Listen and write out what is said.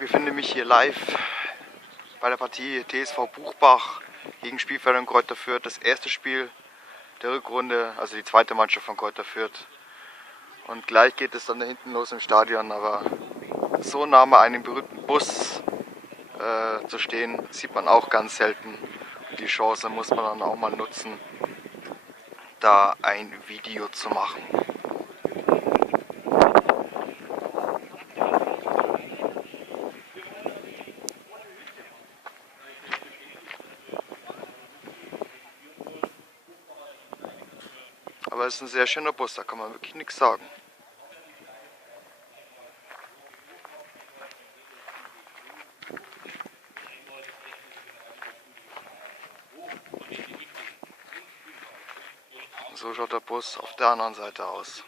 befinde mich hier live bei der Partie TSV Buchbach gegen Spielverein Greuther Fürth. Das erste Spiel der Rückrunde, also die zweite Mannschaft von Greuther Fürth. Und gleich geht es dann da hinten los im Stadion, aber so nah an einem berühmten Bus zu stehen, sieht man auch ganz selten. Die Chance muss man dann auch mal nutzen, da ein Video zu machen. Aber es ist ein sehr schöner Bus, da kann man wirklich nichts sagen. So schaut der Bus auf der anderen Seite aus.